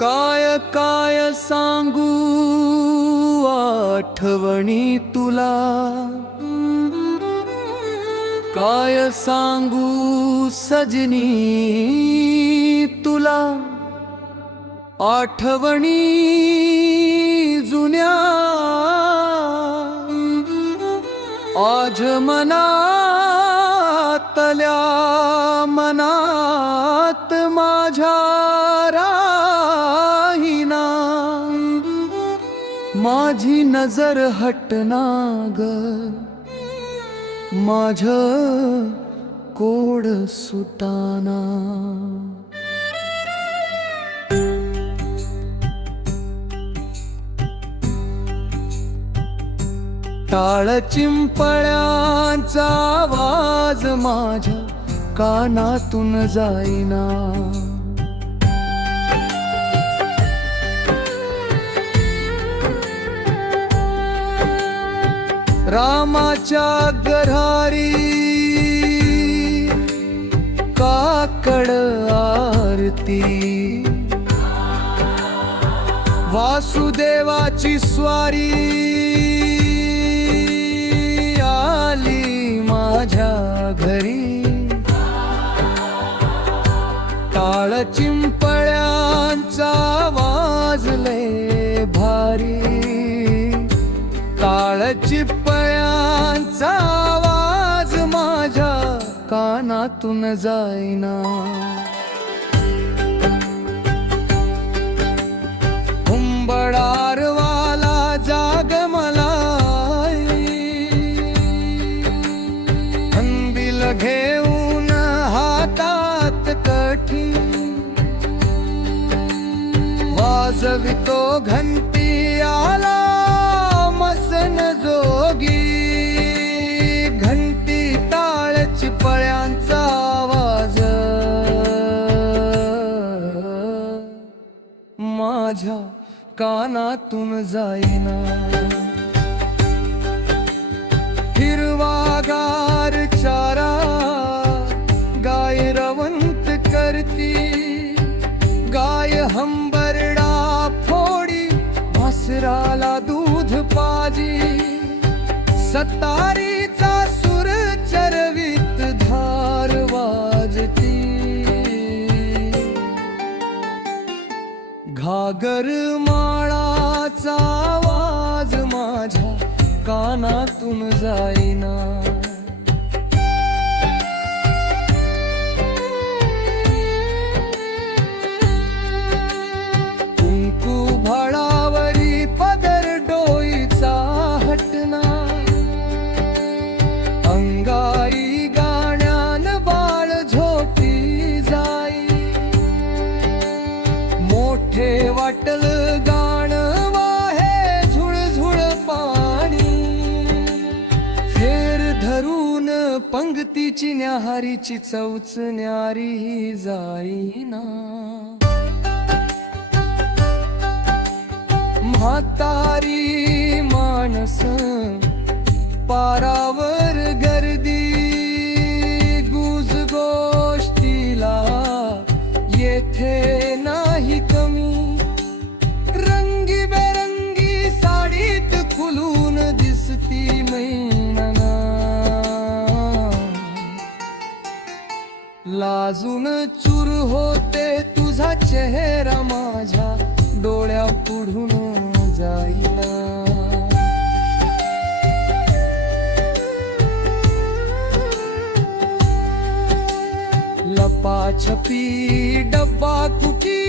काय काय सांगू आठवणी तुला, काय सांगू सजनी तुला, आठवणी जुन्या आज मनातल्या मनात माझ्या राहीना, माझी नजर हटना ग माझं कोड सुटाना। टाळ चिंपळ्यांचा आवाज माझ्या कानातून जाईना, रामाच्या गरारी काकड आरती, वासुदेवाची स्वारी आली माझ्या घरी। टाळ चिंपळ्यांचा आवाज लय भारी, टाळ चिंपळ्यांचा आवाज माझ्या कानातून जाईना। हुंबडारवाला जाग मला हंबिल घेऊन हातात कठी, वाजवितो घंटी आला मसन जोगी, घंटी टाळ चिपळ्यांचा आवाज माझ्या कानातून जाईना। हिरवागार चारा गाय रवंत करती, गाय हंबरडा फोडी वासराला दूध पाजी, सतारीचा सूर चरवीत धार वाजती, घागर माळाचा आवाज माझ्या कानातून जाईना। कुंकू भाळावरी पदर डोईचा हटना, अंगाई गाण्यान बाळ झोपी जाई, मोठे वाटल गाण वाहे झुळझुळ पाणी, फेर धरून पंगतीची न्याहारीची चौच न्यारी जाईना। म्हातारी माणस पारावर गर्दी, गुज गोष्टीला येथे नाही कमी, रंगीबेरंगी साडीत खुलून दिसती मैनना, लाजून चूर होते तुझा चेहरा माझ्या डोळ्या पुढून जाईना। लपाछपी डब्बा कुटी,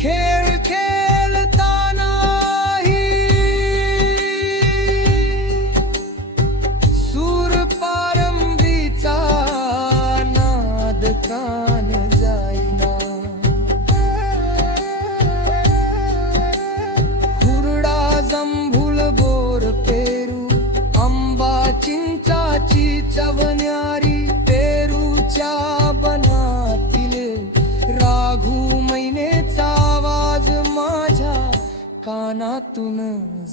खेळ खेळतानाही सूर पारंबीचा नाद कान जाईना, हुरडा जंभूल बोर पेरू आंबा चिंचाची चवन्यारी, पेरूच्या बनातील राघू मैनेचा आवाज माझ्या कानातून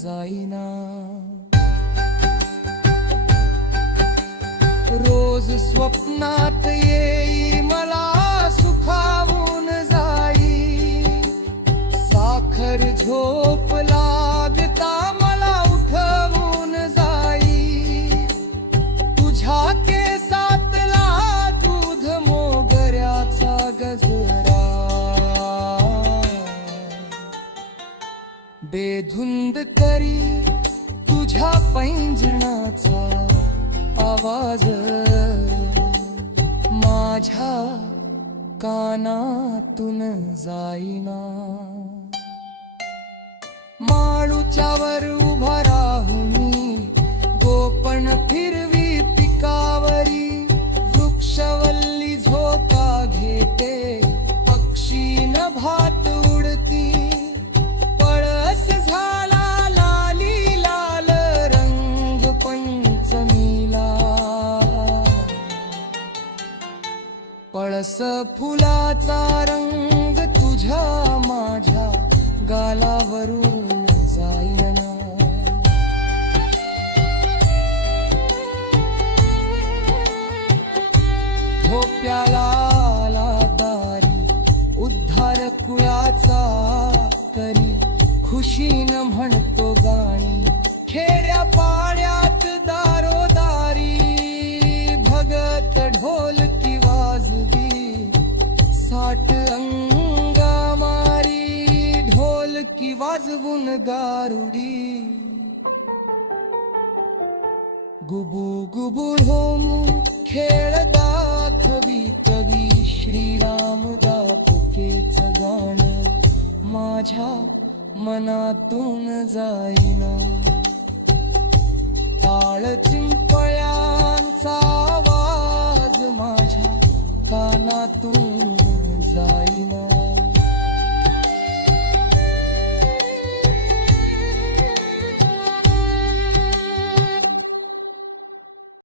जाईना। रोज स्वप्नात येई मला बेधुंद करी तुझ्या पैंजणाचा आवाज माझ्या कानातून जाईना. माळूच्यावर उभा राहुनी गोपण फिरवी पिकावरी. वृक्षवल्ली झोका घेते पक्षी नभात उडती. पळस झाला लाली लाल रंग पंचमीला. पळस फुलाचा रंग तुझ्या माझ्या गालावरून जाईना. झोप्याला आला दारी उद्धार कुळाचा करी. खुशीनं म्हणतो गाणी खेड्या पाड्यात दारोदारी. भगत ढोलकी वाजवी साठ अंगामारी. ढोलकी वाजवून गारुडी गुबू गुबू होमू खेळ दाखवी कवी. श्रीराम दापुकेच गाणं माझ्या मनातून जाईना. टाळ चिंपळ्यांचा आवाज माझ्या कानातून